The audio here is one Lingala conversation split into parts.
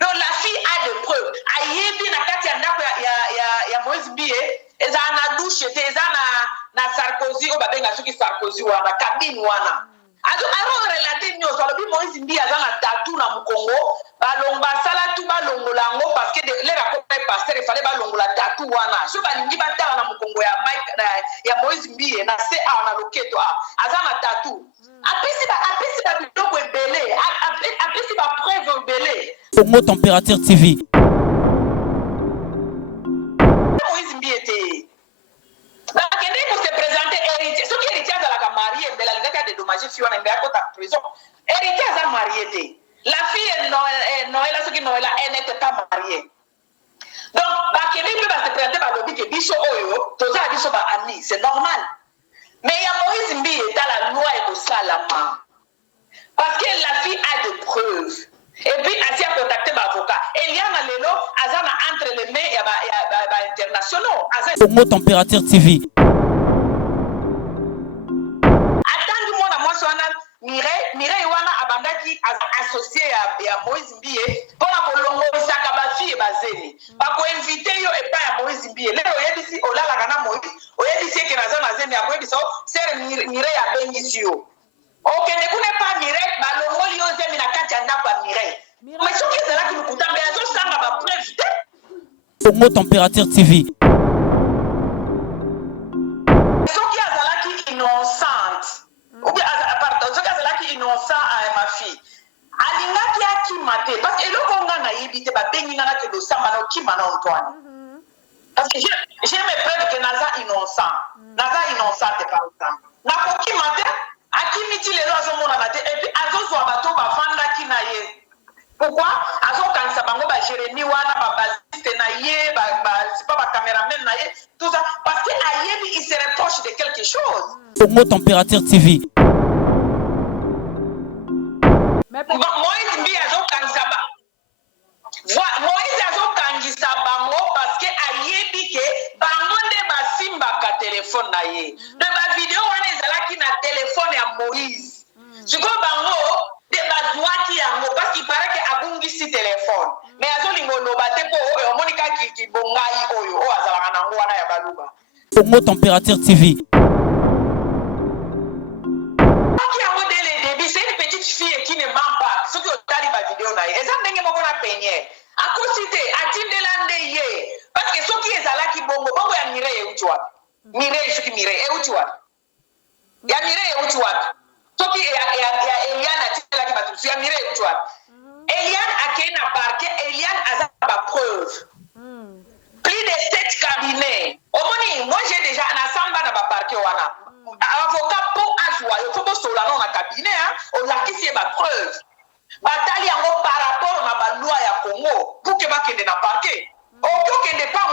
Donc la fille a des preuves. Ayebi na kati ya ndako ya Moïse Mbie, eza na douche te, eza na Sarkozy o babenga soki Sarkozy wana, cabine wana. Alors relater nyoso alobi Moïse Mbie aza na tatou na Mukongo, balongba sala tu balongola ngo parce que les raconter pasteur il fallait balongola tatou wana. So balingi batala na Mukongo ya Moïse Mbie na se a na loketo aza na tatou. Apesi ba biloko ebele, apesi ba preuve ebele. Congo Température TV. Moïse Mbie était. Bakende pour se présenter héritier. Ce qui héritier à la mariée, mais la ligne a dédommagé si on a bien à prison. Héritier à mariée. La fille Noël, ce qui Noël, elle n'était pas mariée. Donc, bakende peut se présenter par le but que biso oyo, toza biso ba ami, c'est normal. Mais il y a Moïse Mbie dans la loi et au salama. Parce que la fille a des preuves. Et puis, elle a contacté l'avocat. Et il y a un lélo, azana entre les mains, il y a internationaux. Congo Température TV. Attends-moi, moi, Mireille wana abandaki associé à Moïse Mbie pour la Colombo Isaka Bafi et Bazeli. Pas qu'on invite yo et pas à Moïse Mbie. Là, on y a dit, on l'a la gana Moïse, on y a dit que Nazan Azemi a Moïse, c'est Mireille à Benissio. Ok, ne connaît pas Mireille, balongo li ose mina katia ndako Mireille. Mais ce qui est là qui nous coûte, mais azo sanga ba preuve. Congo Température TV. Ce qui est là qui innocente. Ou bien pardon, ce qui est là qui innocent à ma fille. Alinga qui a qui maté parce que le Congo na yibite ba bengi na que do samba na ki mana Antoine. Parce que j'ai mes preuves que Naza innocent. Naza innocente par exemple. Na ko ki maté akimiti lelo azomona na te et puis azozwa bato bafanda kinaye. Pourquoi? Azo kanisa bango ba Jérémie wana ba basiste na ye c'est pas ba caméraman na ye tout ça parce que ayebi il se reproche de quelque chose. Congo Température TV. Moïse Mbie azo kanisa ba Moïse azo kanisa bango parce que ayebi ke bango nde basimba ka téléphone na ye. De ba vidéo wana ezalaki na téléphone ya Moïse. Siko bango de bazwaki yango parce qu'il paraît que abungisi téléphone. Mais azo lingono bate po oyo monika ki bongai oyo o azalaka nango wana ya baluba. Congo Température TV. C'est une petite fille qui ne ment pas. Ce que tu as dit dans la vidéo, ils ont dit que je peigné. À cause de ye. Parce que ce qui est là qui bongo, bongo ya Mireille où tu vois. Mireille, ce qui Mireille, où tu vois. Ya Mireille où tu vois. Ce qui est Eliane a dit là qui va tout. Ya Mireille où tu vois. Eliane a qui n'a parqué, Eliane a sa preuve. Plus de 7 cabinets. Au moins, moi j'ai déjà un ensemble dans ma parquet wana. Avocat pour ajouer, il faut que ce soit dans le cabinet, on a qui c'est ma preuve. Bataille par rapport à la loi à Congo, pour que je ne parquet. Autant que n'est pas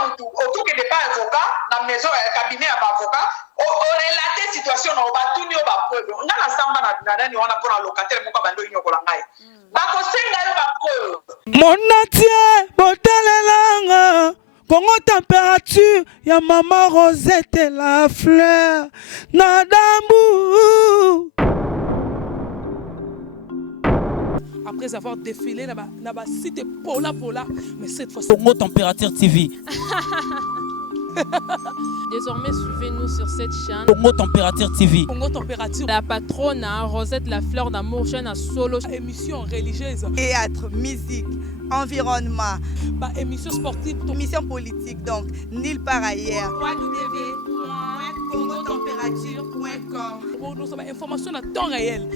avocat, dans la maison, le cabinet à avocat, on relate la situation, on va tout niveau à preuve. On a l'ensemble on a pour un locataire, on va donner une colonne. Bako senga ba preuve. Mon natie, botalelanga. Congo Température, ya maman Rosette et la fleur, Nadambu. Après avoir défilé dans la cité Pola, mais cette fois Congo Température TV. Désormais, suivez-nous sur cette chaîne. Congo Température TV. Congo Température. La patronne Rosette la fleur d'amour, chaîne à solo. Émission religieuse. Théâtre, musique, environnement. Émission sportive. Émission politique, donc nulle part ailleurs. Pour nous avons information à temps réel.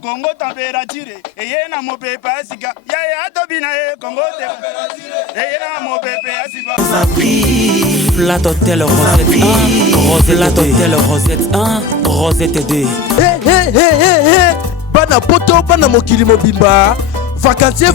Congo Température. Et y a mon pépé Asika. Ya Tobina Congo Température. Et y a mon pépé Asika. Flat Hotel Rosette 1, Flat Hotel Rosette 1, Rosette 2. Bana poto, bana mokili mobimba. Vacancière.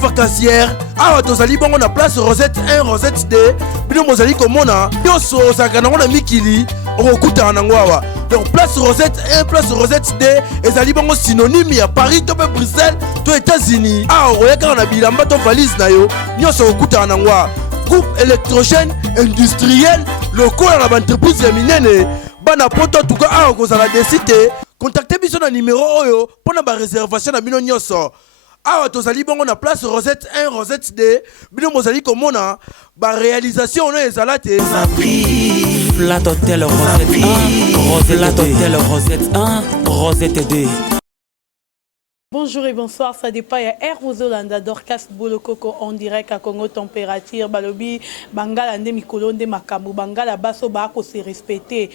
Ah, tozali bongo na place Rosette 1, Rosette 2. Bino mozali komona. Yoso sakana ngona mikili. Okuta na ngwawa. Donc place Rosette 1, place Rosette 2. Ezali bongo synonyme ya Paris, to Bruxelles, to États-Unis. Ah, oyaka na bilamba to valise na yo. Nyoso okuta na ngwa. Groupe électrogène industriel local à l'entreprise ya minene. Bana poto tuka a kozala desite. Contactez biso na numéro oyo pona ba réservation na bino nyoso. awa tozali bongo na place Rosette 1 Rosette 2 bino mozali komona ba réalisation no ezala te Flat Hotel Rosette 1 Rosette Hotel Rosette 1 Rosette 2. Bonjour et bonsoir, ça dépend. Il y a Air Rosolanda, Dorcas Bolokoko en direct à Congo Température, Balobi, Bangala Nde Mikolo Nde Makambu, Bangala Baso Bako se respecter,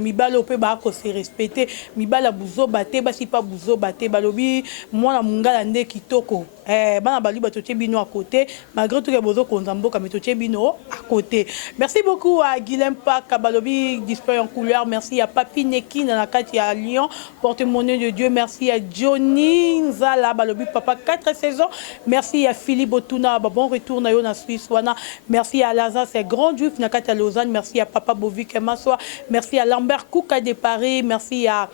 Mibalo Pe Bako se respecter, Mibala Buzo Bate, Basi pas Buzo Bate, Balobi, moi la Mungala Nde Kitoko, Bana Bali Batoche Bino à côté, malgré tout les Bozo Konzambo, Kametoche Bino à côté. Merci beaucoup à Guilhem Pak, Balobi, display en couleur, merci à Papi Neki, Nanakati à Lyon, porte-monnaie de Dieu, merci à Johnny. Nzala Balobi papa 4 saisons. Merci à Philippe Otuna, bon retour na yo na Suisse wana. Merci à Lazare, c'est grand juif nakata Lausanne. Merci à Papa Bovic Maswa. Merci à Lambert Kouka de Paris. Merci à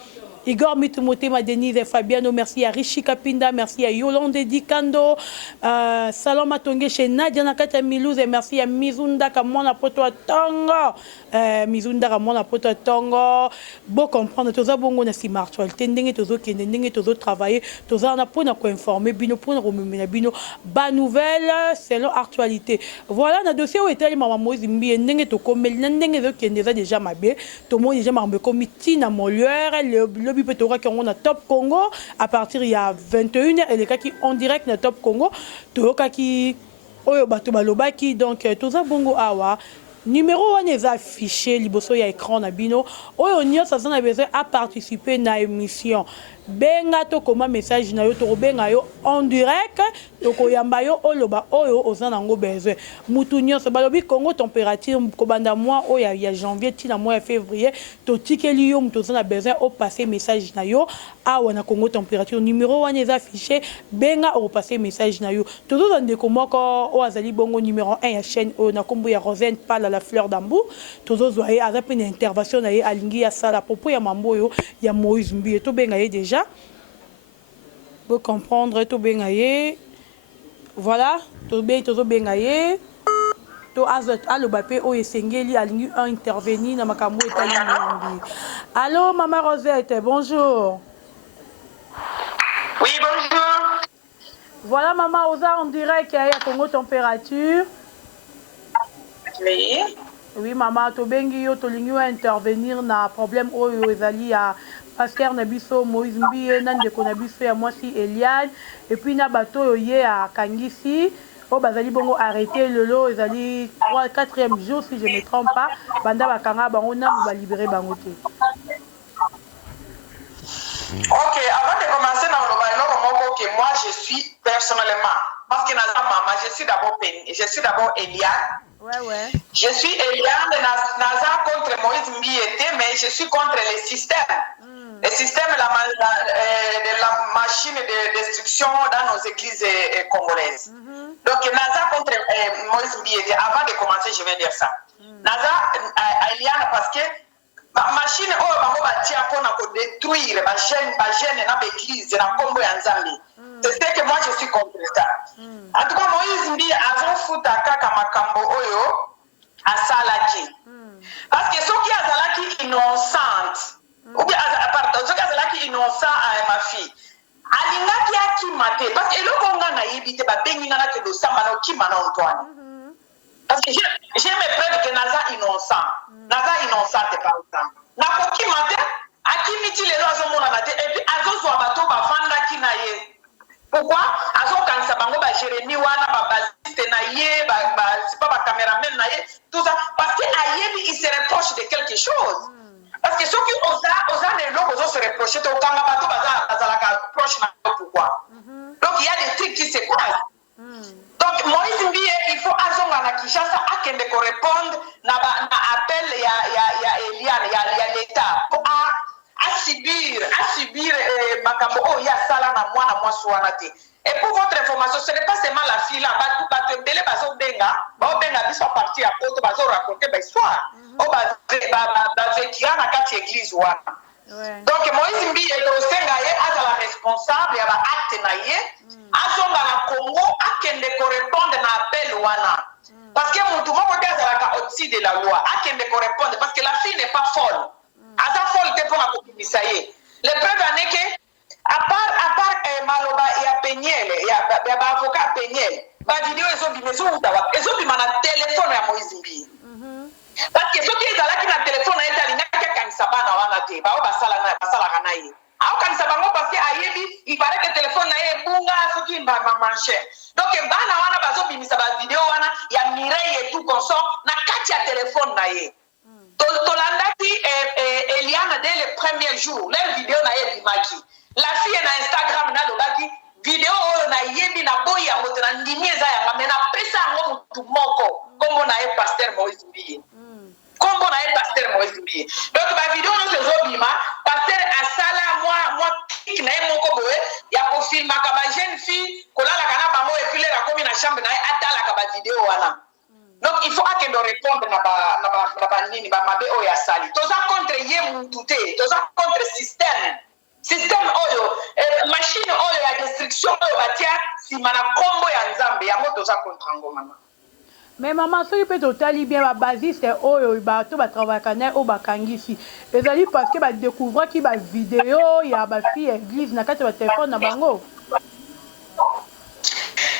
Igor Mitumotema, Denise et Fabiano, merci à Rishi Kapinda, merci à Yolande Dikando, Salom Matonge chez Nadia Nakata Milouz et merci à Mizunda Kamona Poto Tongo. Mizunda Kamona Poto Tongo. Bon comprendre, tous les bongo na si marche, tendenge tous autres qui n'endenge tous autres travailler, tous on a pour nous informer, bino pour nous remuer, bino bas nouvelle selon actualité. Voilà, na dossier où était maman Moïse Mbi, n'endenge to comme n'endenge qui est déjà mabé, tout le monde déjà marbe comme Tina Molière, le Bipetora qui on a Top Congo à partir il y a 21h et les cas qui en direct na Top Congo Toyoka qui oyo bato baloba qui donc toza bongo awa numéro 1 est affiché liboso ya écran na bino oyo nyonso ça a besoin à participer na émission benga to koma message na yo to benga yo en direct to koyamba yo oloba oyo ozana ngo besoin mutu nyonso balobi Congo température ko banda mois o ya janvier tina mois février to tikeli yo mutu ozana besoin au passer message na yo awa na Congo température numéro 1 est affiché benga au passer message na yo to zo ndeko moko o azali bongo numéro 1 ya chaîne o na kombo ya Rosette Pala la fleur d'Ambu to zo zoye azape une intervention na ye alingi ya sala popo ya mambo yo ya Moïse Mbi to benga ye déjà pour comprendre tout bien aillé voilà tout bien aillé tout azot allo bapé o esengeli alingi intervenir na makambo etali ngi allô maman Rosette bonjour oui bonjour voilà maman Oza en direct à Congo température oui oui maman to bengi yo to lingi intervenir na problème oyo ezali à Pasteur Nabiso Moïse Mbi Nandeko Nabiso ya mwasi Eliane et puis na bato yé à Kangisi o bazali bongo arrêté lelo ezali 4e jour si je ne me trompe pas banda bakanga bango na ba libérer bango te. OK, avant de commencer dans le que moi je suis personnellement parce que maman je suis d'abord Eliane. Ouais. Je suis Eliane Naza contre Moïse Mbi mais je suis contre les systèmes. Le système de la machine de destruction dans nos églises congolaises. Donc, Naza contre Moïse Mbi, avant de commencer, je vais dire ça. Naza, Eliane, parce que la machine pour détruire la gêne dans l'église, dans le Congo et en Zambie. C'est ce que moi, je suis contre ça. En tout cas, Moïse Mbi a fait kaka makambo oyo à Salaki. Parce que ceux qui ont Salaki innocente, ou bien ceux qui ont Salaki innocent à ma fille, alingaki akimate parce que le Congo na yebite ba bengina ke do samba na kimana Antoine. Parce que j'ai mes preuves que Naza innocente par exemple. Na ko kimate akimiti lelo azomona na te et puis azozwa bato ba fanda kinaye. Pourquoi? Azo kanisa bango ba Jérémie wana ba basiste na ye ba c'est pas ba caméraman na ye tout ça parce que ayebi il se reproche de quelque chose. Parce que ceux qui osent les locaux se reprocher au Kanga bato bazala proche na pourquoi? Donc il y a des trucs qui se passent. Donc Moïse Mbi il faut azonga na Kinshasa akende ko répondre na appel ya Eliane ya l'état pour subir makambo o ya sala na mwana mwasi wana te. Et pour votre information, ce n'est pas seulement la fille là, bato mbele bazo benga biso parti à poto bazo raconter ba histoire. O ba vekira na kati église wana. Donc Moïse Mbi est au senga ye azala responsable ya ba acte na ye, azonga na Congo akende ko répondre na appel wana. Parce que mutu moko te azala au-dessus de la loi, akende ko répondre parce que la fille n'est pas folle. Aza folle te pour la communiquer. Le preuve en est que à part maloba ya Peniel ya ba avocat Peniel ba vidéo ezobima na téléphone ya Moïse Mbie parce que soki ezalaki na téléphone na ye alingaki akanisa bana wana te bao basalaka na ye aokanisa bango parce que ayebi ipare ke téléphone na ye ebunga soki manche donc bana wana bazobimisa bavideo wana ya Mireille et tout consort na kati ya téléphone na ye tolandaki Eliane dès le premier jour leur vidéo na ye ebimaki la fille na Instagram nalobaki vidéo oyo na yebi na boyi yango te na ndimi eza yanga me napesa yango motu moko kombo na ye Pasteur Moïse Mbie kombo na ye Pasteur Moïse Mbie donc bavideo nyonso ezobima Pasteur asala mwa kik na ye moko boye ya kofilmaka bajeune fille kolalaka na bango epilere akomi na chambre na ye atalaka bavideo wana donc il faut akende répondre na banini bamabe oyo asali toza contre ye mutu te toza contre système oyo machine oyo ya destruction oyo batia nsima na kombo ya nzambe yango toza contre yango mama mais maman soki mpe totali bien babasiste oyo bato batravayaka na ye oyo bakangisi ezali parce que badécouvraki bavideo ya bafille église na kati ya batelefone na bango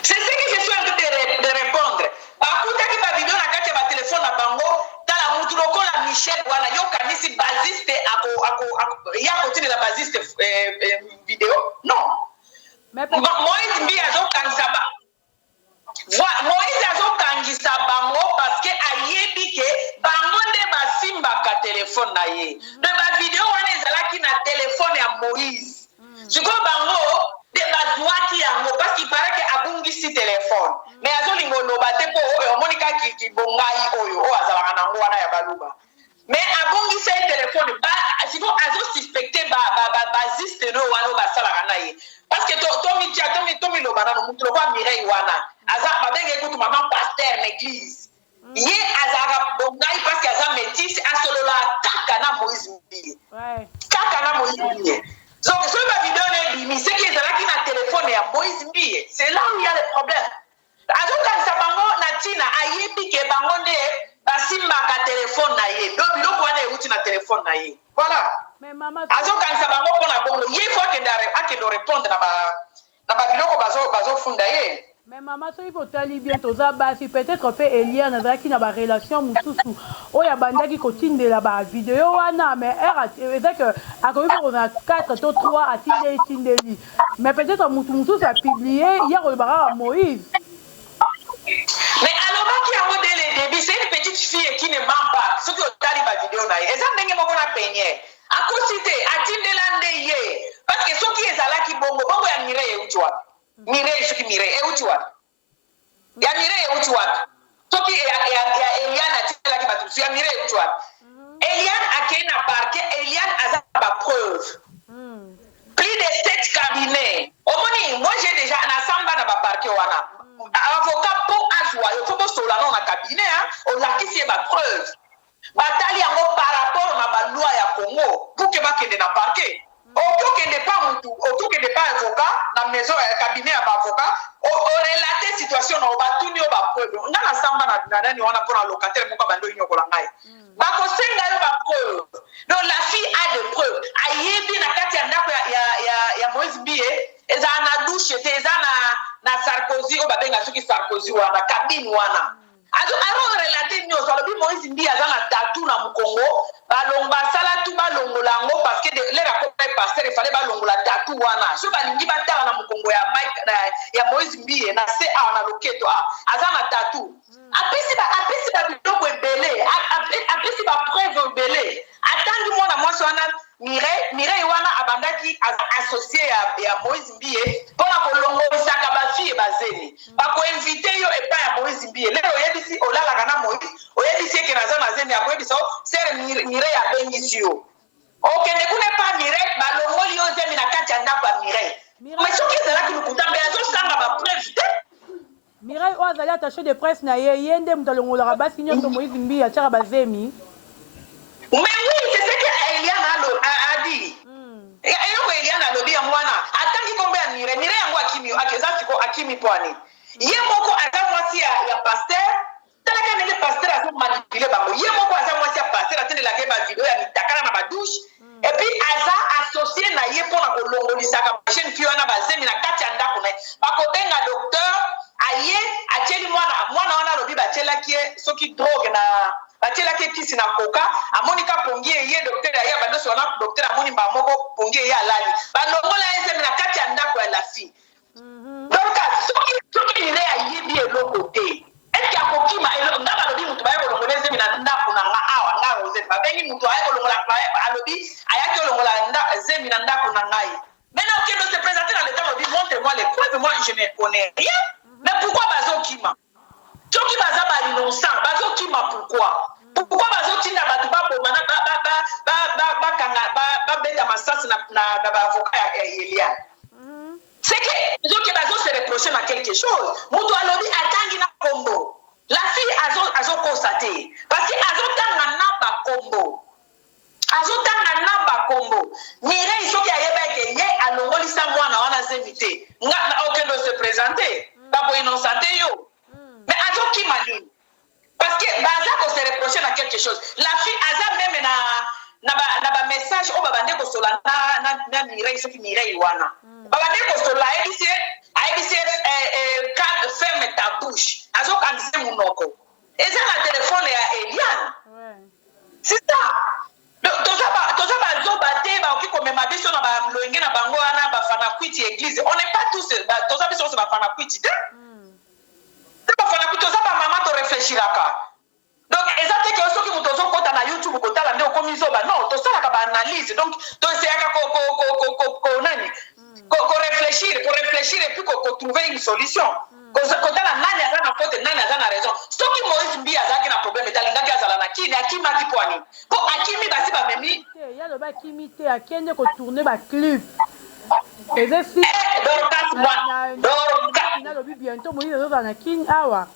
c'est ce que je suis en train de répondre bakutaki bavideo na kati ya batelefone na bango tala mutu lokola Michel wana yo kanisi basiste ya kotinela basiste vidéo non Moïse Mbie azokangisa Moïse azokangisa bango parce que ayebi ke bango nde basimbaka telefone na ye de bavideo wana ezalaki na telefone ya Moïse sikoyo bango nde bazwaki yango parce qu'il paraît ke abungisi telefone mais azolinga oloba te mpo oyo omoni kaki kibongai oyo azalaka nango wana ya baluba mais abungisi ye telefone sikoyo azosuspecte baziste no wana basalaka na ye parce que tomiloba nano mutu lokwa Mireille wana aza babenge kutu mama pasteur na église ye azalaka bongai parce que aza métis asolola kaka na Moïse Mbie donc soki bavideo na ebimi seki ezalaki na telefone ya Moïse Mbie c'est là où il y a le problème azokanisa bango na ntina ayebi ke bango nde basimbaka telefone na ye do biloko wana euti na telefone na ye voilà azokanisa bango mpona bongo ye fo akende répondre na babiloko bazofunda ye mais maman soki otali bien toza basi peut-être mpe Eliane azalaki na barelation mosusu oyo abandaki kotindela bavideo wana mais eza ke akoki kokona 4 to 3 atindeli mais peut-être motu mosusu apiblie ya koloba kaka Moïse mais alobaki yango dès le début c'est une petite fille qui ne ment pas soki otali bavideo na ye eza ndenge moko na Peniel akosi te atindela nde ye parce que soki ezalaki bongo ya Mireille euti wapi Mireille soki Mireille euti wapi ya Mireille euti wapi soki ya Eliane atindelaki bato mosusu ya Mireille euti wapi Eliane akei na parquet Eliane aza bapreuve plus de 7 cabinets omoni moi j'ai déjà nasamba na baparquet wana avocat po azwa yo fo bosola no na cabinet olakisi ye bapreuve batali yango par rapport na baloi ya Congo pour que bakende na parquet okokende pa mutu okokende pa avocat na maison ya cabinet ya baavocat orelate situation na obatuni yo bapreuve nga nasamba na nani wana mpona locataire moko bando inyokola ngai bakosenga yo bapreuve donc la fille a des preuves ayebi na kati ya ndako ya Moïse Mbie eza na douche te eza na Sarkozy oyo babenga soki Sarkozy wana cabine wana relate nyonso alobi Moïse Mbie aza na tatu na mokongo basala tu balongola yango parce que lere akopa pasteur efale balongola tatu wana so balingi batala na mokongo ya Moïse Mbie na se awa na loketo aza na tatu apesi babiloko ebele apesi bapreuve ebele atangi mwana mwasi wana Mireille wana abandaki associé ya Moïse Mbie mpona kolongolisaka bafille bazeli bakoinvite yo epai ya Moïse Mbie lero oyebisi olalaka na Moïse oyebisi eke naza na zemi akoyebisa sere Mireille abengisi yo okende kuna epai Mireille balongoli yo zemi na kati ya ndako ya Mireille mais soki ezalaki lukutambe azosanga bapreuve te Mireille oyo azali attaché de presse na ye nde moto alongolaka basi nyonso Moïse Mbie atiaka bazemi mais oui c'est ce que Eliane a dit eloko Eliane alobi yango wana atangi kombo ya Mireille yango akimi pwani ye moko aza mwasi ya pasteur talaka ndenge pasteur azomanipule bango ye moko aza mwasi ya pasteur atendelaka bavideo ya mitakala na badouche epuis aza associé na ye mpona kolongolisaka jeune fille wana bazemi atieli mwana wana lobi batielaki soki drogue na batielaki kisi na koka amonika pongi ye docteur ya bandoso wana docteur amoni mba moko pongi ye alali balongola ezemi na kati ya ndako ya la fille donc soki ire ayibi eloko te eti akokima nga balobi mutu baye kolongola ezemi na ndako na nga awa nga Rosette babengi mutu aye kolongola alobi ayaki olongola ezemi na ndako na ngai. Maintenant qu'il se présenter dans l'état, on dit montrez-moi les preuves, moi je ne connais rien. Mais pourquoi Bazokima? Soki baza ba innocent, Bazokima pourquoi? Pourquoi Bazokina batuba pour mana ba beta masas na avocat Eliane? C'est que Zoki Bazo se reproche dans quelque chose. Mutu alobi atangi na kombo. La fille azo constaté parce que azotanga na ba kombo. Azotanga na ba kombo. Mireille soki ayebeke ye alongolisa mwana wana zemite. Nga okendo se présenter. Babo innocente yo. Mais azokima nini? Parce que baza ko se reprocher dans quelque chose. La fille aza même na ba message o babande ko sola na Mireille soki Mireille wana. Babande ko sola ayebisi ferme ta bouche. Azokangise munoko. Eza na téléphone ya Eliane. C'est ça. Toza bazobate baoki komema biso na baloenge na bango wana bafana kwiti église. On n'est pas tous toza biso so bafana kwiti te. Bafana kwiti toza ba mama to réfléchiraka. Donc ezate ke soki muto zo kota na YouTube kotala nde okomi zoba non tosala ka ba analyse. Donc toseyaka ko nani ko réfléchir et puis ko trouver une solution. Kotala nani aza na faute nani aza na raison. Soki Moïse Mbi azaki na problème etalingaki azala na kini akimaki poani. Po akimi basi ba memi. Ya lo ba kimi te akende ko tourner ba clip. Ezesi. Dorcas moi. Dorcas. Na lo bi bientôt Moïse azala na kini awa.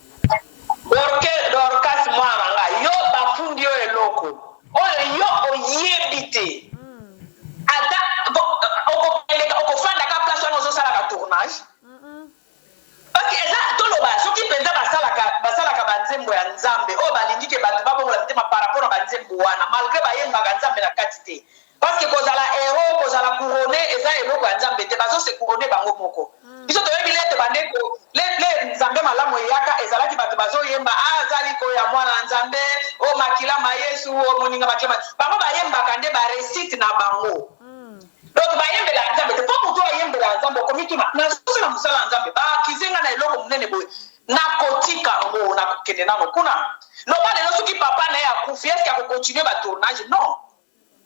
Dorcas moi manga yo bafundi yo eloko. Oyo yo oyebite. Ata okofanda ka place wana ozosala ka tournage. Parce que eza toloba soki penza basalaka banzembo ya nzambe o balingi ke bato babongola bitema par rapport na banzembo wana malgré bayembaka nzambe na kati te parce que kozala héros kozala couronné eza eloko ya nzambe te bazose couronné bango moko biso toyebi lete bandeko le nzambe malamu eyaka ezalaki bato bazoyemba azali koya mwana nzambe o makilama yesu o moninga makilama bango bayembaka nde baresite na bango. Donc bayembela nzambe te po mutu ayembela nzambe okomituna nasosala mosala nzambe bakizenga na eloko monene boye nakotika ngo nakokende nano kuna loba lelo soki papa na ye akufi eske akokontinue batournage non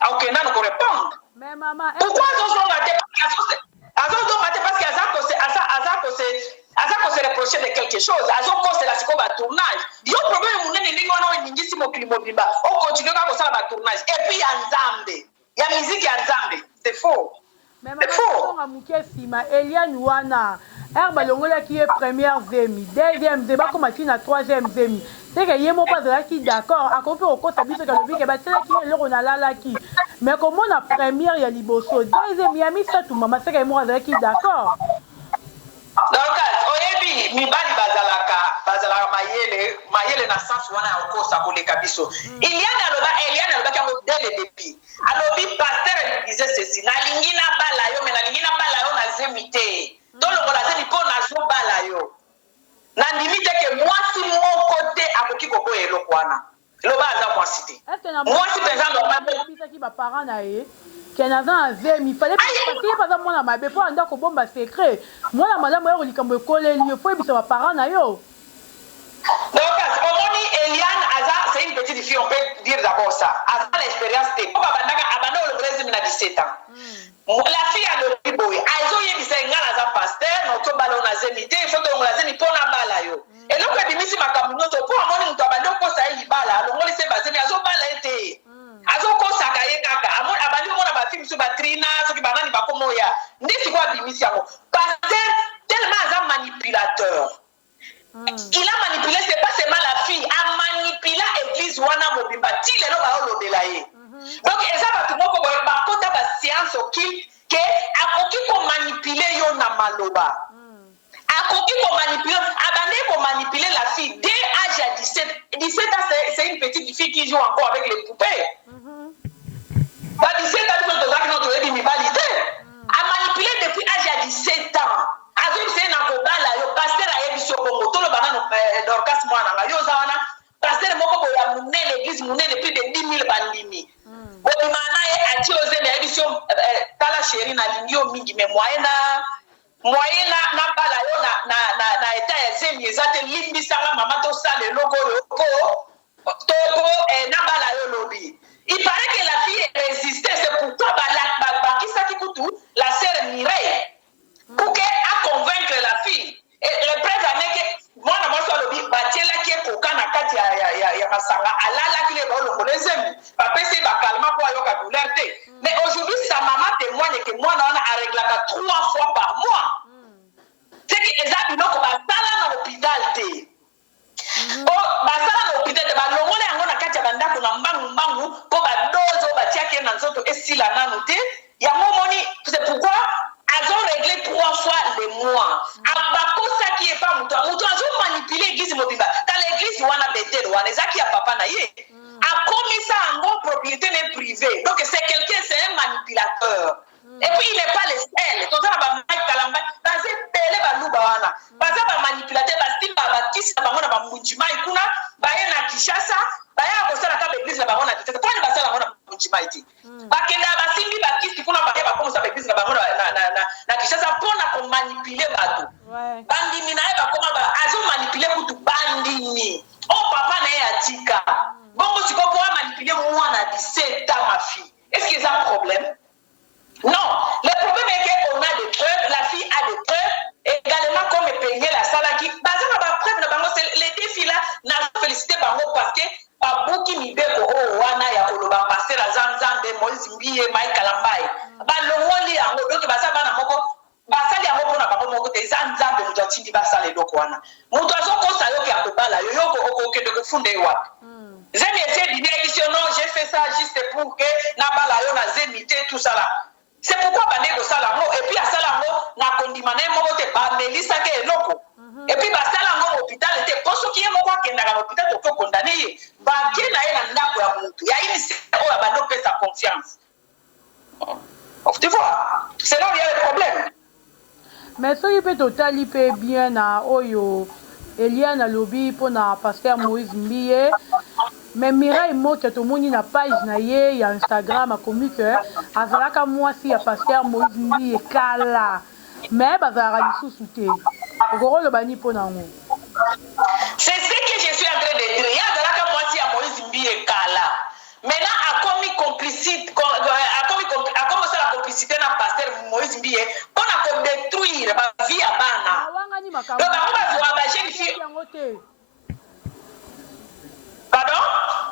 akokende nano korépondre pourquoi azozonga te parce que aza kose reprocher de quelque chose azokosela sikoyo batournage yo problème monene ndenge wana oningisi mokili mobimba okontinue kaka kosala batournage et puis ya nzambe ya musique ya nzambe. C'est faux. C'est faux. Eliane wana balongolaki ye première zemi deuxième zemi bakomaki na troisième zemi seke ye moko azalaki d'accord akoki kokosa biso kalobike batielaki ye eloko nalalaki mais komona première ya liboso deuxième ya misato mama seke ye moko azalaki d'accord. Donc oyebi mibali bazalaka mayele na sens wana ya kokosa koleka biso. Eliane alobaki yango dès le début. Alobi pasteur disait ceci nalingi na bala yo mais nalingi na bala yo na zemi te tolongola zemi mpo nazobala yo nandimi te ke mwasi moko te akoki koboya eloko wana eloba aza mwasi te mwasi mpenza normalebisaki baparent na ye ke naza na zemi fale paske baza mwana mabe mpo anda kobomba secret mwana malamu yako likambo ekoleli yo fo yebisa baparent na yo. Donc, omoni Eliane aza, c'est une petite fille, on peut dire d'abord ça. Aza l'expérience te. Abana olongolezi mina 17 ans. La fille a le riboy. Azo yebisa ngala aza pasteur, noto balo na zemite, il faut que ngala zemi pona bala yo. Et donc ebimisi makambo nyonso po amoni mutu abandi okosa ye libala, alongolisi bazemi azo bala ete. Azo kosaka ye kaka. Abandi omona ba film so ba Trina, soki banani bakomoya. Ndesi kwa bimisi yango. Pasteur tellement aza manipulateur. Il a manipulé, c'est pas seulement la fille, a manipulé l'église wana mobimba ti lelo ba olobela ye. Donc eza batu moko ba kota ba science oki ke akoki ko manipuler yo na maloba. Akoki ko manipuler, abandé ko manipuler la fille dès âge à 17 ans c'est une petite fille qui joue encore avec les poupées. Ba 17 ans de zaki notre ebi mibalité. A manipulé depuis âge à 17 ans. Azim c'est na kobala yo pasteur ayebiso bongo tolo bana Dorcas Mwananga yo zawana pasteur moko boya munene église munene plus de 10 000 bandimi bobimana ye ati oze na édition tala chéri na lingio mingi mais moyenne na bala yo na état ya zemi ezate limbisanga mama to sale logo ko toko na bala yo lobi. Il paraît que la fille résistait, c'est pourquoi Bakisaki Koutou, la sœur Mireille, pour qu'elle convaincre la fille. Et le preuve est que moi, je suis le Batiela qui est pour Kanakati ya Masanga, Allah qui est dans le Molezem. Papa, c'est calmement pour aller au mais aujourd'hui, sa maman témoigne que moi, on a réglé 3 fois par mois. C'est que les habitants sont dans l'hôpital. Basala na hôpital de balongole yango na kati ya bandako na mbangu po badozo batiaki na nzoto esila nanu te yango moni c'est pourquoi ils ont réglé 3 fois le mois abakosaki ye pa mutu azo manipuler église mobimba ta l'église wana betel wana ezaki ya papa na ye akomisa yango propriété ne privée donc c'est quelqu'un c'est un manipulateur et puis il n'est pas le seul tozala ba Mike Kalamba baze pele baluba wana baza ba manipulateur bastimba bakisi na bango na bambunjima ikuna baye na Kishasa baye akosala ka église na bango na Kitete kwani basala bango na bambunjima iti bakenda basimbi bakisi kuna baye bakomosa église na bango na Kishasa pona ko manipuler bato bandimi na ye bakoma ba azo manipuler kutu bandimi papa na ye atika bongo siko po manipuler mwana 17 ans ma fille est-ce qu'il y a un problème? Non, le problème est qu'on a des preuves, la fille a des preuves, également comme payer la salle qui, les défis là, n'a félicité Bango parce que Babuki Mibeko, Wana, Yakoloba, Passer la Zanzambe, Moïse Mbiye, Mike Kalambai, Balongoli, Ango, donc Basabana Moko, Basali Ango, Nabamo Moko, des Zanzambe, Mutachindi Basale Dokwana. Mutazo Kosa Yoki Akobala, Yoko Oke de Fundewa. J'ai essayé d'idée édition, non, j'ai fait ça juste pour que Nabala Yona Zémité, tout ça là. C'est pourquoi Banego Salango, et puis à Salango, na condimane mogote ba Melissa ke loko. Et puis ba Salango hôpital était pour ceux qui est moko kenda na hôpital to condamné. Ba kena ena ndako ya mutu. Ya ini c'est o abano pesa sa confiance. Tu vois, c'est là où il y a le problème. Mais ça il peut totalement bien na oyo Eliana lobby pour na pasteur Moïse Mbiye. Mais Mireille Moka to moni na page na ye ya Instagram a commis que azalaka mwasi ya pasteur Moïse Mbiye kala mais bazara lisusu te okoro le bani pona ngo. C'est ce que je suis en train de dire. Ya azalaka mwasi ya Moïse Mbiye kala maintenant a commis complicité a commencé la complicité na pasteur Moïse Mbiye pour na détruire ma vie à bana. Awangani makambo. Donc ba jeune fille. Pardon?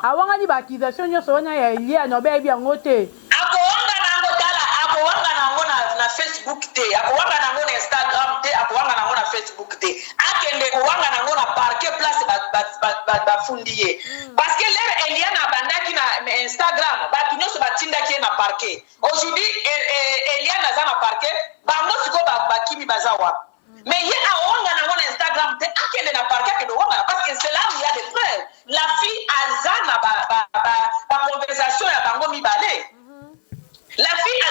Awangani ba accusation nyoso wana ya Elia no be yango te. Akowanga nango tala, akowanga nango na Facebook te, akowanga nango na Instagram te, akowanga nango na Facebook te. Akende kowanga nango na parquet place ba fundiye. Parce que l'air Elia na bandaki na Instagram, ba tunyoso batindaki na parquet. Aujourd'hui Elia na za na parquet, bango siko ba kimi bazawa. Mais il y a un Instagram, il y a parce que c'est là où il y a des preuves. La fille Azana, la conversation, il y a la fille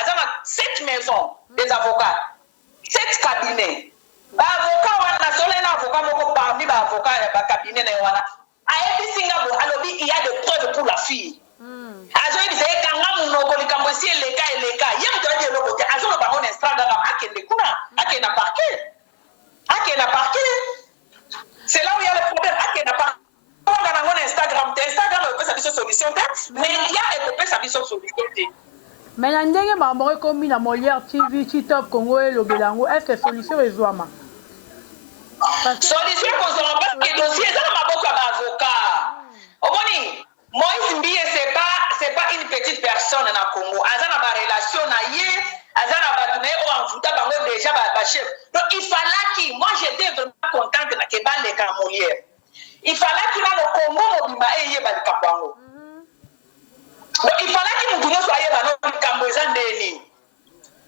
Azana, 7 maisons des avocats, 7 cabinets. Parmi les avocats, cabinet, il y a des preuves pour la fille. Azo disait kanga munoko likambosi eleka ye mtoje lokote azo lo bango Instagram akende kuna akenda parquet c'est là où il y a le problème akenda parquet on a un Instagram peut sa solution mais il y a peut sa solution mais na ndenge mambo komi na Molière TV Top Congo et Lobelango est-ce que solution ezwama solution kozoma parce que dossier ça na maboko ya avocat omoni Moïse Mbiye c'est pas une petite personne na Congo. Azana ba relation na ye, azana ba tuné o enfuta bango déjà ba chef. Donc il fallait que moi j'étais vraiment contente na ke ba le Molière. Il fallait que na le Congo mobimba eye ba likapwango. Donc il fallait que nous soit ye ba no likambo ezandeni.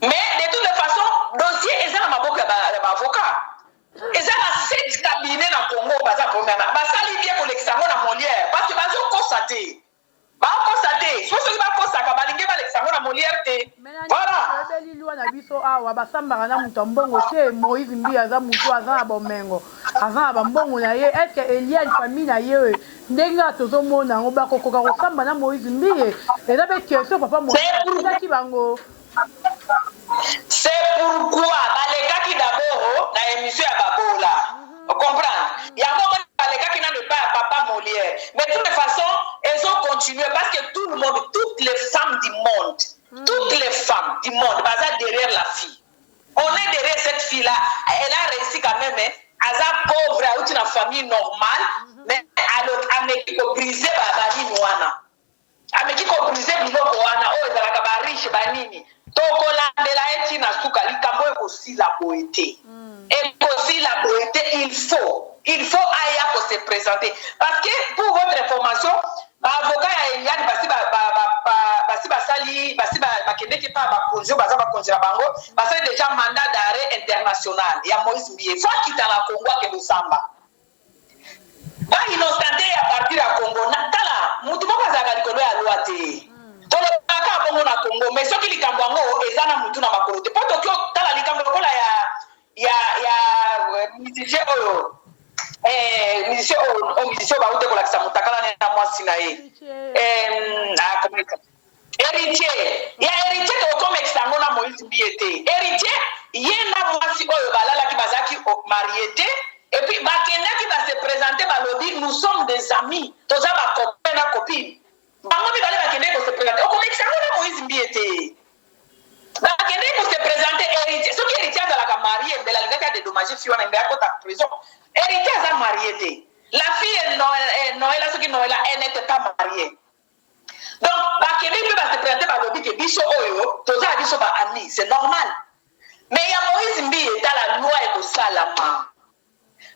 Mais de toute façon dossier ezana maboko ba avocat. Ezana 7 cabinets na Congo baza problème. Basali bien collectionner na Molière parce que bazo constater. Ba constater, so so ba constater ba linge ba l'examen na Molière te. Voilà. biso awa basambaka na moto mbongo te Moïse Mbi aza moto aza na bomengo aza na bambongo na ye est-ce que Eliane famille na ye ndenge tozomona yango bakokoka kosamba na Moïse Mbi eza pe question papa Moïse bango. C'est pourquoi balekaki d'abord na émission ya babola. Vous comprenez? Il y a un moment balekaki na le papa Molière. Mais de toute façon, elles ont continué parce que tout le monde, toutes les femmes du monde, basent derrière la fille. On est derrière cette fille-là. Elle a réussi quand même. Elle est pauvre, elle a une famille normale, mais elle a brisé Babani Noana. Elle a brisé Biloko Wana. Oh, elle a riche Banini. Tokolandela eti na suka likambo ekosi la boité. Ekosi la boité, il faut aya ko se présenter parce que pour votre information, avocat ya Eliane basi basali bakende ki pa ba konjo baza ba konjira bango, basali déjà mandat d'arrêt international ya Moïse Mbiye. Faut quitter la Congo ke Lusamba. Ba innocenté à partir ya Congo na tala mutu moko azaka likolo ya loi te. Tolobaka bongo na Congo mais soki likambo yango eza na mutu na makolo te. Poto kyo tala likambo kola ya musicien oyo musicien baute kolakisa mutakala na mwasi na ye héritier tokomekisa yango na Moïse Mbiye te. Héritier ye na mwasi oyo balalaki bazalaki marié te et puis bakendaki base présenter balobi nous sommes des amis toza bacopain na copine bango mibale bakendeki kose présenter okomekisa yango na Moïse Mbiye te. Bakendeki kose présenter héritier soki héritier azalaka marié mbela alingaki adedommage fille wana mbela akota prison. Héritier aza marié te. La fille Noëlla soki Noëlla elle n'était pas mariée. Donc bakendeki mpe base présenter balobi ke biso oyo toza biso ba ami c'est normal. Mais ya Moïse Mbiye dans la loi ekosalama.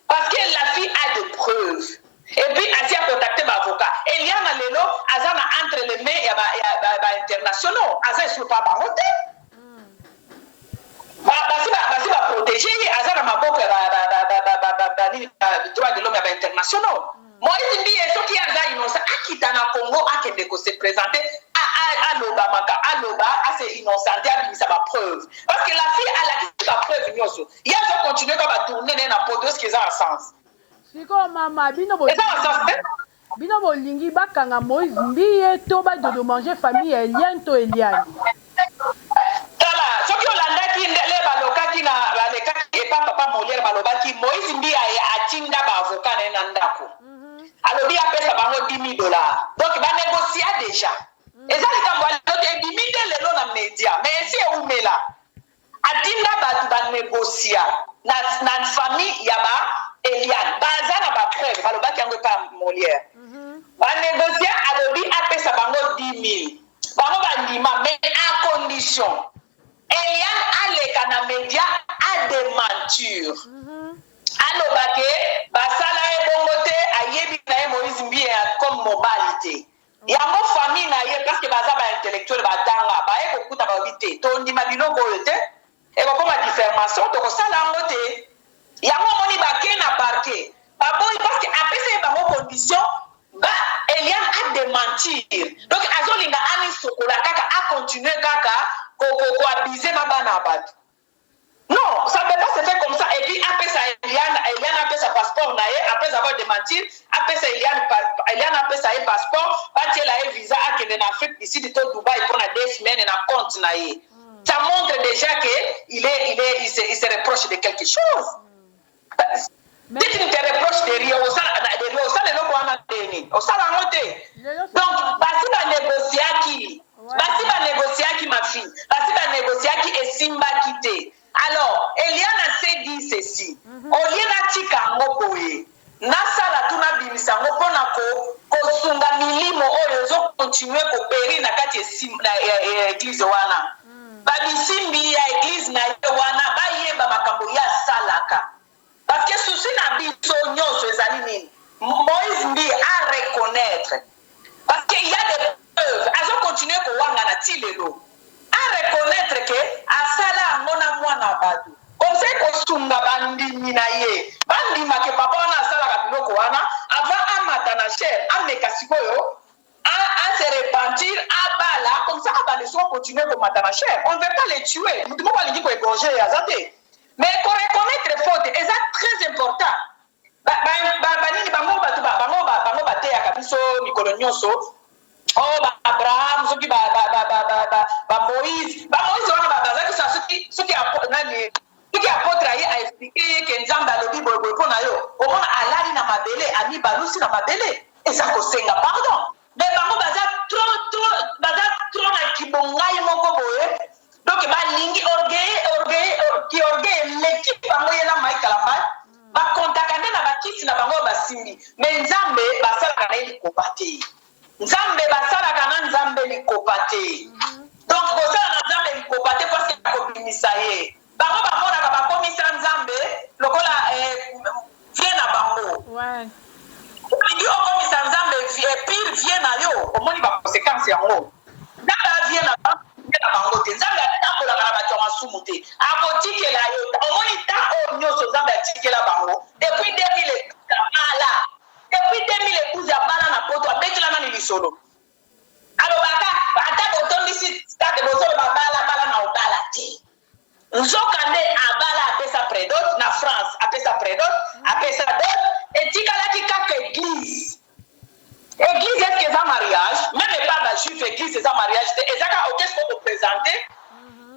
Parce que la fille a des preuves. Et puis, elle a contacté l'avocat. Et il y a un lélo, Azana entre les mains, il y a internationaux. Azana ne pas baroter. Basi va protéger, Azana m'a beaucoup de droits de l'homme internationaux. Moi, je dis, ce qui est là, innocent, à qui dans le Congo, à qui se présenter, à l'Obamaka, à l'Oba, à ces innocentés, à ça va preuve. Parce que la fille, elle a dit la preuve. Il y a continué à tourner n'importe où ce qui a un sens. Siko mama bino bolingi bakanga Moïse Mbiye to ba de manger famille Eliane to Eliane. Tala soki olandaki ndele balokaki na balekaki et papa Molière balobaki Moïse Mbiye atinda ba avocat na ndako. Alobi apesa bango $10,000. Donc ba négocier déjà. Ezali kambo alote $10,000 lelo na média mais si eumela atinda ba négocier na famille yaba Eliane, bazana ba preuve, balobaki yango pa Molière. Ba négocier alobi apesa bango 10,000. Bango bandima mais à condition. Eliane aleka na média à démentir. Alobake basala ebongo te ayebi na ye Moïse Mbiye comme mobilité. Yango famille na ye parce que baza ba intellectuel batanga, ba ye kokuta ba obité. To ndima biloko yote e ko koma diffamation to ko sala ngo te. Yango moni bake na parquet. Baboy parce que après ces bango conditions, ba Eliane a démentir. Donc azolinga ani sokola kaka a continuer kaka ko abuser na bana bat. Non, ça ne peut pas se faire comme ça. Et puis après ça Eliane a fait sa passeport na ye après avoir démentir, après ça Eliane a fait sa passeport, partir la visa à kende en Afrique ici de Dubaï pour 2 semaines na compte na ye. Ça montre déjà que il se reproche de quelque chose. Si tu te reproches de rien, au salaire donc, basi va négocier qui ma fille, basi va négocier qui est Simba quitté. Alors, Eliane a dit ceci. Oliena tika ngoboye. Nasala tuna bimisa ngopona ko sunga milimo oyo zo continuer ko peri na kati ya église wana. Babisimbi ya église na wana bayeba makambo ya salaka. Parce que souci na biso nyonso ezali nini Moïse Mbiye à reconnaître parce qu'il y a des preuves azo continuer ko wanga na tilelo à reconnaître que asala ngona mwana badu comme ça ko sunga bandimi na ye bandima ke papa wana asala ka biloko wana avant amata na cher ameka sikoyo a se repentir à Bala, comme ça, Abba ne soit continuer comme Matanacher. On ne veut pas les tuer. Nous ne pouvons pas les dire qu'on est égorgé, Azate. Mais qu'on reconnaître faute, et c'est très important. Banini bango bate ya kabiso mikolo nyonso. Oh Abraham, soki Moïse wana bazaki sa soki nani soki apôtre aye a expliquer que Nzambe alobi boy pona yo. Omona alali na mabele, ami balusi na mabele. Eza kosenga pardon. Mais bango baza trop na kibongai moko boye. Donc balingi orgueil l'équipe bango yela maikala ba bakontakane na bakisi na bango basimbi. Mais Nzambe basalaka na likopa te. Nzambe basalaka na Nzambe likopa te. Donc kosala na Nzambe likopa te parce que akobimisa ye. Bango bamonaka bakomisa Nzambe lokola vie na bango. Ouais. Olingi okomisa Nzambe pire vie na yo omoni baconséquence yango. Nzambe vie na bango te. Nzambe atambolaka na bato ya masumu te. Akotikela yo. Omoni ta oyo nyonso Nzambe atikela bango. Depuis 2012 abala. Depuis 2012 abala na poto abetela na lisolo. Alobaka ata botondisi stade bosolo bala na obala te. Nzokande abala apesa prédote na France apesa prédote apesa dot etikalaki kaka église. Église est-ce que ça mariage même pas ba juif église c'est un mariage et ça qu'est-ce qu'on peut présenter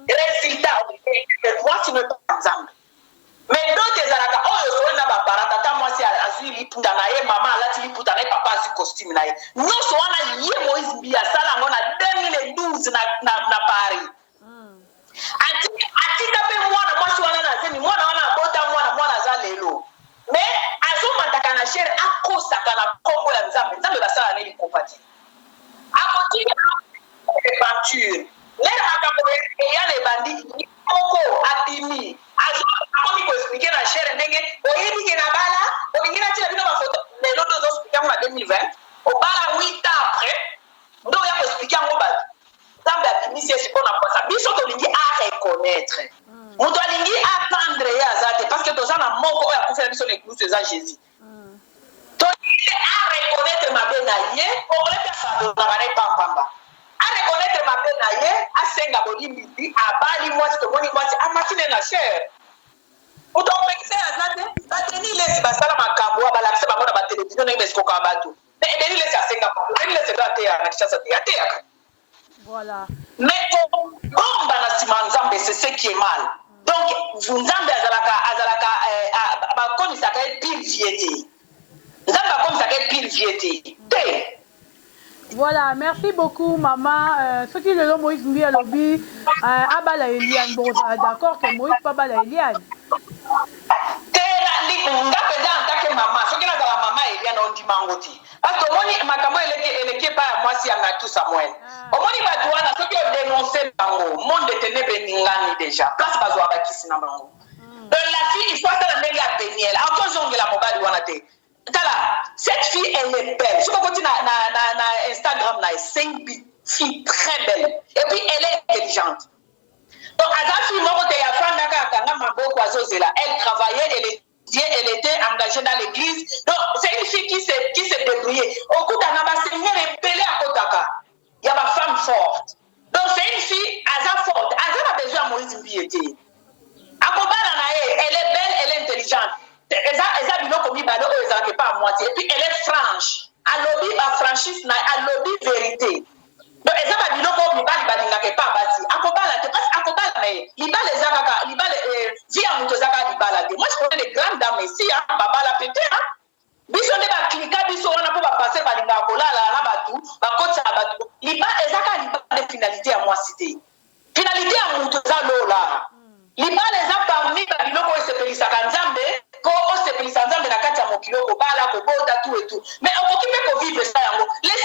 résultat et toi tu ne pas Nzambe. Mais d'autres ezalaka oyo soenda ba parata ta mwasi azui liputa na ye mama alati liputa na ye papa azui costume na ye. Nyonso wana ye Moïse Mbia sala ngona 2012 na Paris. Atika pe mwana mwasi wana na zemi mwana wana abota mwana za lelo. Mais azomantaka na chere akosaka na kombo ya Nzambe. Nzambe basala neli kopati. Akotika peinture. Lera makambo ya le bandi koko abimi. Akomi ko expliquer na chere ndenge oyebi ke na bala olingi na tina bino ba photo lelo dozo expliquer na 2020 au bala 8 ans après ndo ya ko expliquer ngo ba Nzambe abimisi esi pona posa biso tolingi a reconnaître moto alingi attendre ya azate parce que toza na moko oyo akufela biso na église eza Jésus tolingi a reconnaître mabe na ye oleka pardon na bana pampamba a reconnaître mabe na ye asenga bolimbi abali mwasi tomoni mwasi amatine na chair moto opekisa azate bateni lesi basala makambo abalakisa bango na batelevizio ndenge esikoka bato deni lesi asenga deni lesi eza ateya na Kinshasa te ateyaka. Voilà. Mais bomba na sima Nzambe c'est ce qui est mal. Donc Nzambe azalaka bakomisaka pire viete. Nzambe bakomisaka pire viete. Te. Voilà, merci beaucoup maman. Ce qui est le Moïse Mbia lobby abala Eliane. Bon, d'accord que Moïse pas bala Eliane. Ngapeza antake mama soki na kala mama Eliane on dit mangoti parce que moni makambo eleke pa mwasi ya Matou Samuel omoni batu wana soki o dénoncer bango monde ténèbre ningani déjà place bazwa bakisi na bango donc la fille il faut ça ndenge ya Peniel auto zongela mobali wana te tala cette fille elle est belle soki koti na Instagram na 5 fille très belle et puis elle est intelligente. Donc Azafi Morote Yafandaka Kanga Maboko Azozela, elle travaillait, elle était engagée dans l'église. Donc c'est une fille qui s'est débrouillée. Au coup d'un Seigneur est pelé à Kotaka. Il y a ma femme forte. Donc c'est une fille Aza forte. Aza a besoin de Moïse Mbiété. Akobana Nae, elle est belle, elle est intelligente. Eza biloko mi balo o ezalaki pas à moitié. Et puis elle est franche. Alobi ba franchise na alobi vérité. Donc eza ba biloko mi bali balingaka pas basi. Akobala te parce akobala mais libala ezaka libala via muto zaka libala te. Moi je connais des grandes dames ici hein, babala pété hein. Biso nde ba klika biso wana po ba passer balingaka kolala na batu, ba kotsa batu. Libala ezaka libala finalité ya moi cité. Finalité ya muto za lola. Libala eza parmi ba biloko esepelisaka Nzambe. Ko osepelisa Nzambe na kati ya mokilo ko bala ko bota tout et tout. Mais okoki pe ko vivre ça yango. Les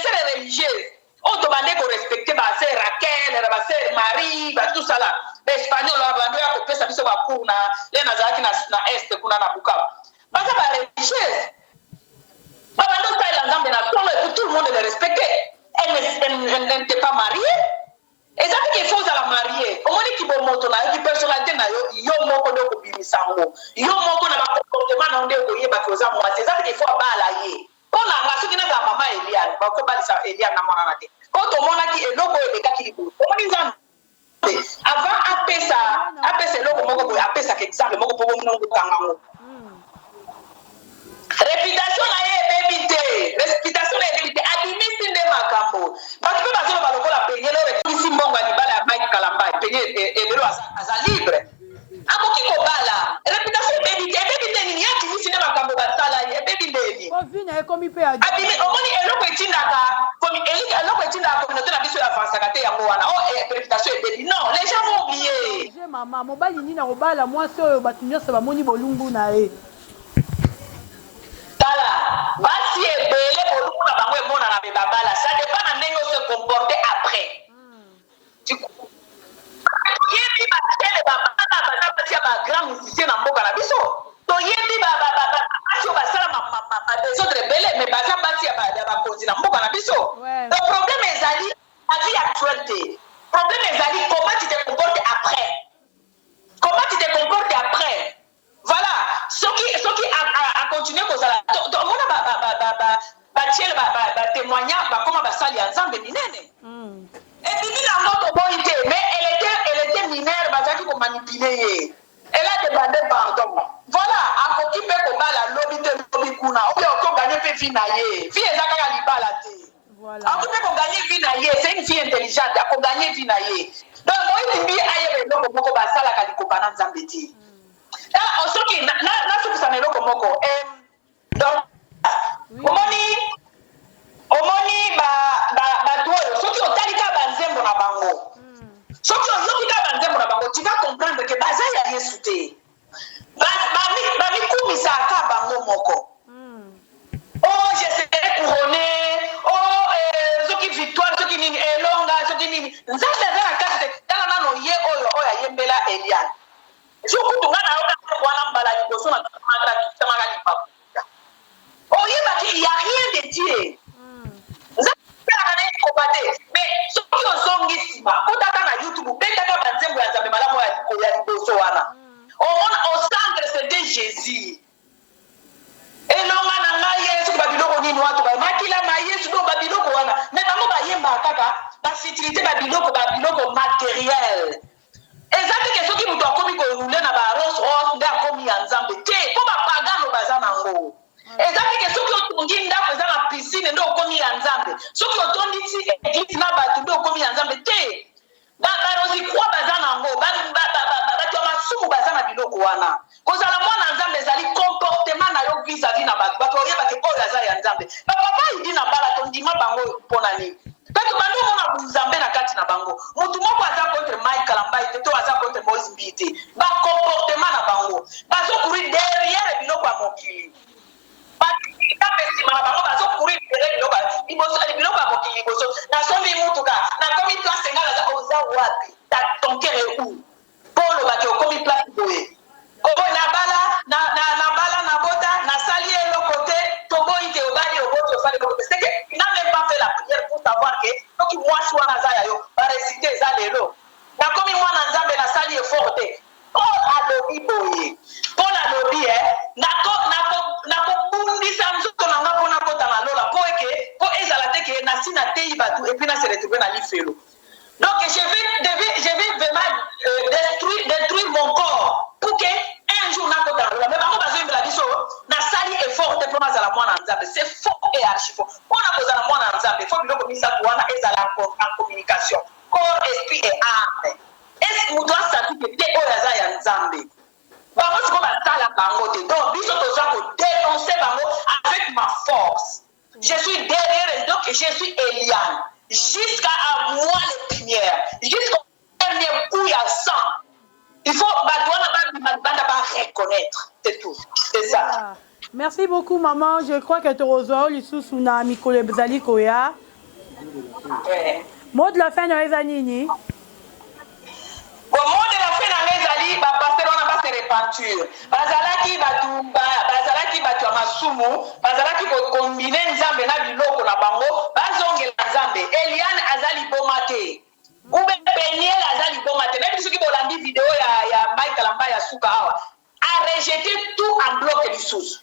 sœurs religieuses on demandait qu'on respectait ma sœur Raquel, ma sœur Marie, tout ça là. Les Espagnols, on a coupé ça, ça va pour les Nazareth na est, kuna na Bukavu. Parce que la religieuse, tout le monde les respectait. Elle n'était pas mariée. Et ça fait qu'il faut la marier. Au moins qui bon moto na, qui personnalité na yo moko de ko bimisango. Yo moko na ba comportement na ndeko yeba koza moi. C'est ça fait qu'il faut abalaye. On a ma soki na maman Eliane. bakobalisa Eliane na mwana na te po tomonaki eloko elekaki libulu omoni nzambe avant apesa eloko moko boye apesaka exemple moko mpo bomona okokanga ngo réputation na ye ebebi te réputation na ye ebebi te abimisi nde makambo bato mpe bazoloba lokola penye lelo ekobisi mbongo ya libala ya Mike Kalamba penye elelo aza libre akoki kobala réputation ebebi te nini abimisi nde makambo basala ye ebebi ndeni omoni eloko etindaka communauté na biso ya avansaka te yango wana réputation ebebi non les gens vont oublier mama mobali nini akobala mwasi oyo bato nyonso bamoni bolungu na ye tala basi ebele bolungu na bango emonana mpe babala ça dépend na ndenge ose comporter après toyebi batele babana baza basi ya bagrand musicien na mboka na biso toyebi basi oyo basala badesordre ebele mais baza basi ya bakonzi na mboka na biso le problème ezali la vie actuelle te problème ezali comment tu te comportes après voilà soki a continuer kozala tomona batiele batémoignage bakoma basali ya nzambe minene ebimi nango toboyi te mais elle était mineure bazalaki komanipule ye elle a demandé pardon voilà akoki mpe kobala lobi te lobi kuna oyo okoganye mpe vi na ye vi eza kaka libala te akoki mpe koganye vi na ye c'est une fille intelligente akoganye vi na ye donc moyilimbi ayeba eloko moko basalaka likoba na nzambe te soki nasukisa na eloko moko donc omoni bato oyo soki otali ka banzembo na bango soki oyoki ka banzembo na bango tu vas comprendre ke baza ya yesu te bamikumisaka bango moko je serai couronné soki victoire soki nini elonga soki nini nzambe aza na kati te tala nano ye oyo ayembela Eliane sokutu nga na yoka wana mbala liboso na tamaka lipapu oyebaki il y a rien de Dieu nzambe na kopa te mais soki ozongi nsima kotaka na YouTube betaka banzembo ya nzambe malamu ya liboso wana omona au centre c'était Jésus elonga na ngai yesu babiloko nini watu bamakilama yesu do babiloko wana mais bango bayemba kaka bafutilité babiloko matériel eza teke soki moto akomi korule na baros nde akomi ya nzambe te mpo bapagano baza nango eza teke soki otongi ndako eza na pisine nde okomi ya nzambe soki otondisi eglise na bato nde okomi ya nzambe te barozikwa baza nango bato ya masumu baza na biloko wana kozala mwana nzambe ezali comportement na yo vis-à-vis na bato oyebake oyo aza ya nzambe bapapa idi na bala tondima bango mpona nini bato bandi omona nzambe na kati na bango motu moko aza contre Mike Kalamba te to aza contre Moïse Mbi te bacomportement na bango bazokuri derrière biloko ya mokili nsima na bango bazokuri derrière biloko ya mokili liboso nasombi mutuka nakomi place ngala oza wapi ton cœur est où polo baki okomi place boye obo na bala na bota nasali eloko te toboyi te obali oboti osali eloko te c'est que il n'a même pas fait la prière pour savoir que soki mwasi wana aza ya yo baresite eza lelo nakomi mwana nzambe nasali effort te paul alobi boye paul alobi nakobundisa nzoto na nga mpona kota na lola po ezala te ke nasi nateyi bato epui nase retrouve na lifelo donc je vais vraiment détruire mon corps pour que un jour nakota na lola mais bango bazoyembela biso nasali effort te mpo nazala mwana nzambe c'est faux et archi faux mpona kozala mwana nzambe fo biloko misato wana ezala en communication corps esprit et âme esi moto asatuke te oyo aza ya nzambe bango siko basala bango te donc biso toza kodénoncer bango avec ma force je suis derrière donc je suis Eliane jusqu'à moi les premières jusqu'au dernier coup ya sang il faut bato wana banda ba reconnaître c'est tout c'est ça. Merci beaucoup maman, je crois que tu reçois lisusu na mikolo ezali koya. Mot de la fin na eza nini? Bon, mot de la fin na ezali ba pasteur wana ba se repentir. Bazalaki batu ya masumu, bazalaki ko combiner nzambe na biloko na bango, bazongela nzambe. Eliane azali bomate. Ube Peniel azali bomate. Même ceux qui bolandi vidéo ya Mike Kalamba ya suka awa a rejeté tout en bloc lisusu.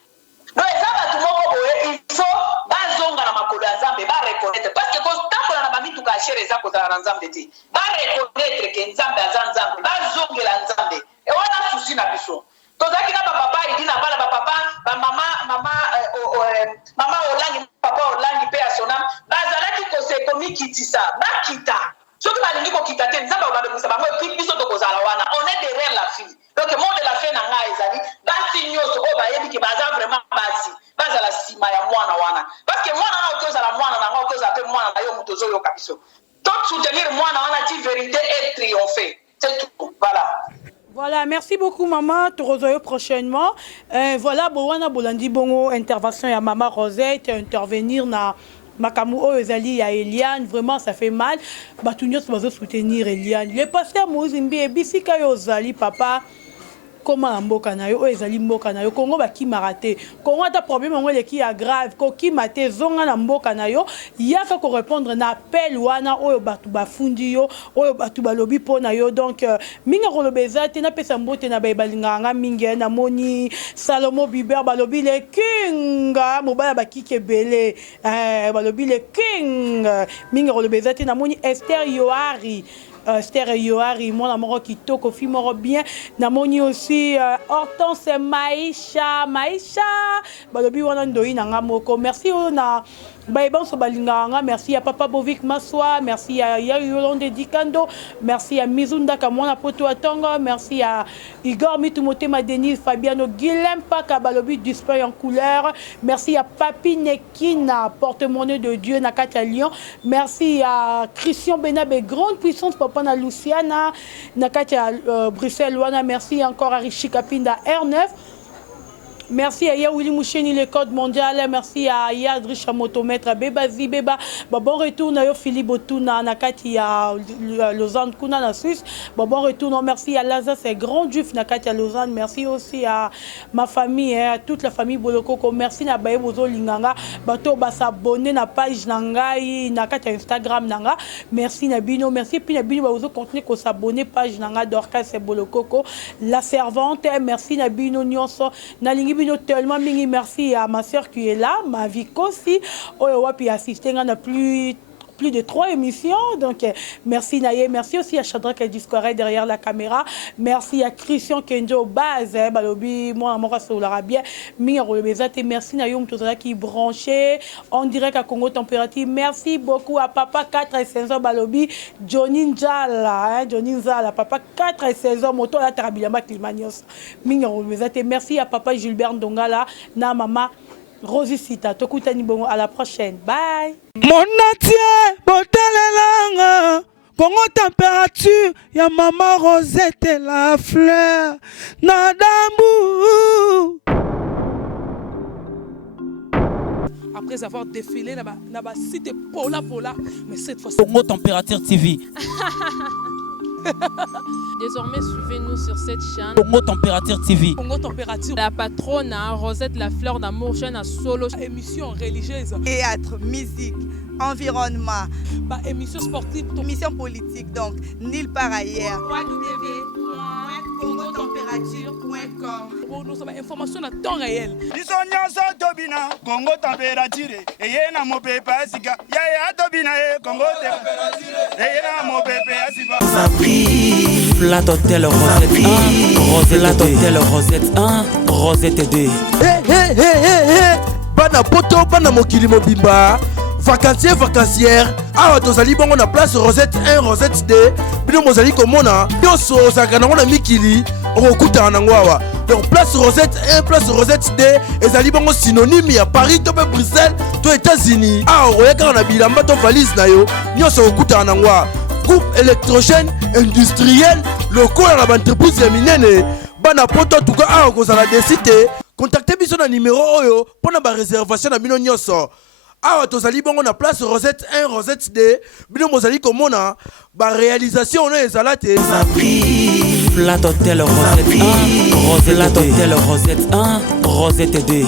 Donc eza batu moko boye il faut bazonga na makolo ya nzambe ba bachere eza kozala na nzambe te bareconnaître ke nzambe aza nzambe bazongela nzambe e wana susi na biso tozalaki na bapapa idi na bana bapapa mama olangi papa olangi mpe ya sonam bazalaki komikitisa bakita soki balingi kokita te nzambe akobabebisa bango epui biso tokozala wana on est derrière la fille donc monde la fin na ngai ezali basi nyonso oyo bayebi ke baza vraiment basi bazala nsima ya mwana wana parce que mwana wana okozala mwana na ngai okozala mpe mwana na yo moto ozoyoka biso to soutenir mwana wana ti vérité et triompher c'est tout voilà. Voilà, merci beaucoup maman, te revoyons prochainement. Voilà, Bowana Bolandi Bongo, intervention à maman Rosette, intervenir na Makamu Ezali ya Eliane, vraiment ça fait mal. Batunios va soutenir Eliane. Le pasteur Mozimbi et Bissika Yozali papa. Comment mboka na yo ezali mboka na yo Congo baki marate Congo ta problème ngole qui est grave ko ki mate zonga na mboka na yo yaka ko répondre na appel wana oyo batu bafundi yo oyo batu balobi pona yo donc minga ko lobeza te na pesa mbote na balinga mingi na moni Salomo Biber balobi le kinga mobala bakike belé balobi le king minga ko lobeza te na moni Esther Yohari Esther Yohari, mon amour qui toque fi moro bien. Namoni aussi Hortense Maïcha, balobi wana ndoi na ngamoko. Merci na Baïban Sobalinganga, merci à Papa Bovik Maswa, merci à Yolande Dikando, merci à Mizunda Kamwana Poto Atonga, merci à Igor Mitumotema Denise, Fabiano Guilhem Paka Balobi display en couleur, merci à Papi Nekina, porte-monnaie de Dieu Nakatia Lyon, merci à Christian Benabe, grande puissance Papa na Luciana, Nakatia Bruxelles Wana, merci encore à Richie Kapinda R9. Merci à Yaouli Moucheni, le code mondial. Merci à Yadri Chamotomètre, Beba Zibeba. Bon retour, à Philippe Botuna, Nakati à Lausanne, Kuna, la Suisse. Bon retour, merci à Lazare, c'est Grand Juf, Nakati à Lausanne. Merci aussi à ma famille, à toute la famille Bolokoko. Merci à Baye Bozo Linganga. Bato s'abonner à la page Nangai, Nakati à Instagram Nanga. Merci Nabino, merci. Puis Nabino Bozo continuer à s'abonner page Nanga d'Orcas et Bolokoko. La servante, merci Nabino Nyonso, Nalingi. Tellement merci à ma soeur qui est là, ma vie aussi. Puis assister à plus de 3 émissions. Donc, merci Naye. Merci aussi à Chadra qui est discoré derrière la caméra. Merci à Christian Kenjo Baz. Balobi, moi, Amora Solara bien. Merci Nayoum Tozala qui est branché en direct à Congo Température. Merci beaucoup à Papa 4 et 16 ans Balobi. Johnny Njala. Johnny Njala. Papa 4 et 16 ans. Moto la Tarabilama Klimanios. Merci à Papa Gilbert Ndongala. Na Mama Rosie Sita. Tokutani Bongo. À la prochaine. Bye. Mon natie, botalelanga, Congo température, ya maman Rosette et la fleur, Nadambu. Après avoir défilé, na ba cité Pola, mais cette fois Congo Température TV. Désormais, suivez-nous sur cette chaîne. Congo Température TV. Congo Température. La patronne Rosette la fleur d'amour, chaîne à solo. Émission religieuse. Théâtre, musique, environnement. Émission sportive. Émission politique, donc nulle part ailleurs. www.congotempérature.com. Nous avons information à temps réel. biso nyonso tobina Congo Température eye na mopepe asika yaya tobina Congo Température eye na mopepe asika. Flat Hotel Rosette 1, Flat Hotel Rosette 1, Rosette 2. Bana poto, bana mokili mobimba. Vacancière, awa tozali bongo na place Rosette 1, Rosette 2. Bino mozali komona, yoso sakana ngona mikili, okuta na ngwawa. Donc place Rosette 1, place Rosette 2, ezali bongo synonyme ya Paris to Bruxelles to États-Unis. Awa oyeka na bilamba to valise na yo, nyoso okuta na ngwa. Groupe électrogène industriel lokola na entreprise ya minene. Bana poto tuka awa kozala desite. Contactez biso na numéro oyo pona ba réservation na bino nyoso. Awa tozali bongo na place Rosette 1, Rosette 2. Bino mozali komona ba réalisation on ezalate. Flat Hotel Rosette 1, Rosette 2.